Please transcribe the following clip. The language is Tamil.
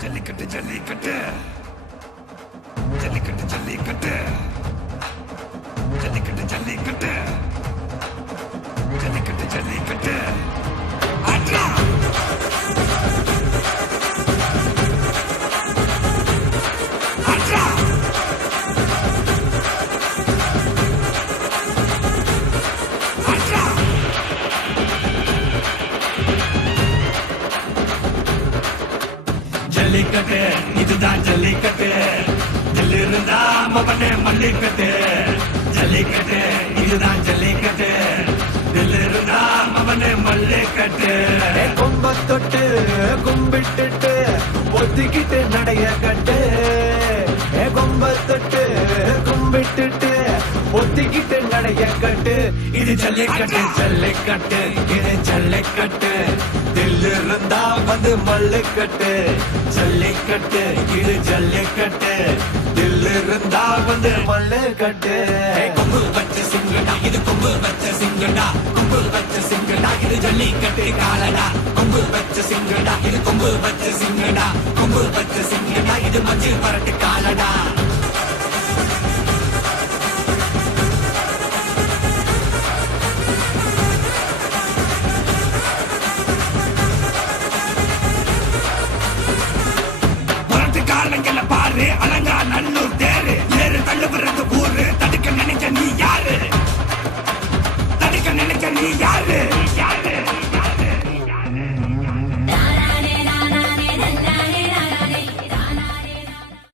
ஜல்லிக்கட்டு ஜல்லிக்கட்டு ஜல்லிக்கட்டு ஜல்லிக்கட்டு ஜல்லிக்கட்டு ஜல்லிக்கட்டு ஜல்லிக்கட்டு ஜல்லிக்கட்டு அட்ரா அட்ரா அட்ரா ஜல்லிக்கட்டு இதுதான் ஜல்லிக்கட்டு தில்லு இருந்தா மவனே மல்லிக்கட்டு ஜல்லிக்கட்டு இதுதான் ஜல்லிக்கட்டு தில்லு இருந்தா மவனே மல்லிக்கட்டு கொம்ப தொட்டு கும்பிட்டுட்டு ஒத்திக்கிட்டு நடைய கட்டு கொம்ப தொட்டு கும்பிட்டுட்டு ஒத்திக்கிட்டு நடைய கட்டு இது ஜல்லிக்கட்டு ஜல்லிக்கட்டு இது ஜல்லிக்கட்டு தில்லு இருந்தா வந்து மல்லுக்கட்டு ஜல்லிக்கட்டு இது ஜல்லிக்கட்டு தில்லு இருந்தா வந்து மல்லுக்கட்டு கொம்பு வச்ச சிங்கடா இது கொம்பு வச்ச சிங்கடா கொம்பு வச்ச சிங்கடா இது ஜல்லிக்கட்டு காலடா கொம்பு வச்ச சிங்கடா இது கொம்பு வச்ச சிங்கடா கொம்பு வச்ச சிங்கடா இது மஞ்சள் பரட்டு காலடா